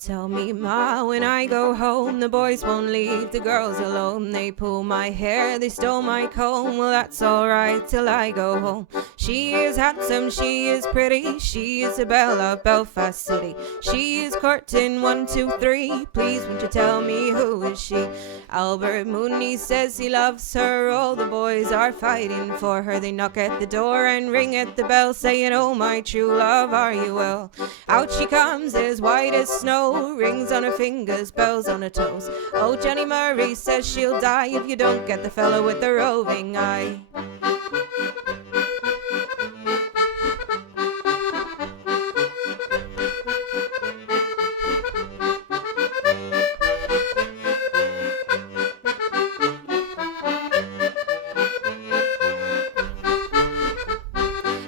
Tell me, Ma, when I go home, the boys won't leave the girls alone. They pull my hair, they stole my comb. Well, that's alright till I go home. She is handsome, she is pretty, she is a belle of Belfast City. She is courting 1, 2, 3. Please, won't you tell me who is she? Albert Mooney says he loves her. All the boys are fighting for her. They knock at the door and ring at the bell, saying, oh, my true love, are you well? Out she comes, as white as snow, rings on her fingers, bells on her toes. Oh, Johnny Murray says she'll die if you don't get the fellow with the roving eye.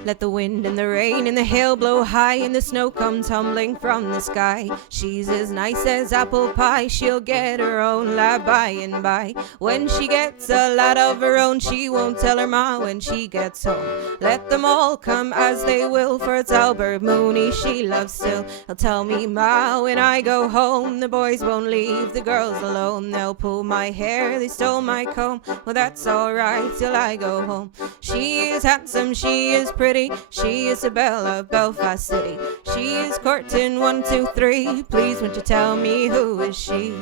Let the wind and the rain and the hail blow high, and the snow come tumbling from the sky. She's as nice as apple pie, she'll get her own lad by and by. When she gets a lad of her own, she won't tell her ma when she gets home. Let them all come as they will, for it's Albert Mooney she loves still. He'll tell me, ma, when I go home, the boys won't leave the girls alone. They'll pull my hair, they stole my comb. Well, that's alright till I go home. She is handsome, she is pretty, she is a belle of Belfast City. She is courting 1, 2, 3. Please, won't you tell me who is she?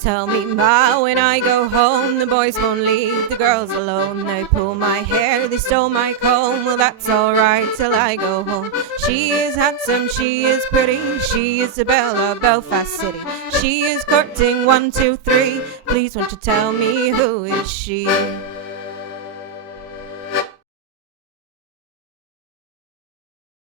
Tell me, ma, when I go home, the boys won't leave the girls alone. They pull my hair, they stole my comb. Well, that's alright till I go home. She is handsome, she is pretty, she is a belle of Belfast City. She is courting 1, 2, 3. Please, won't you tell me who is she?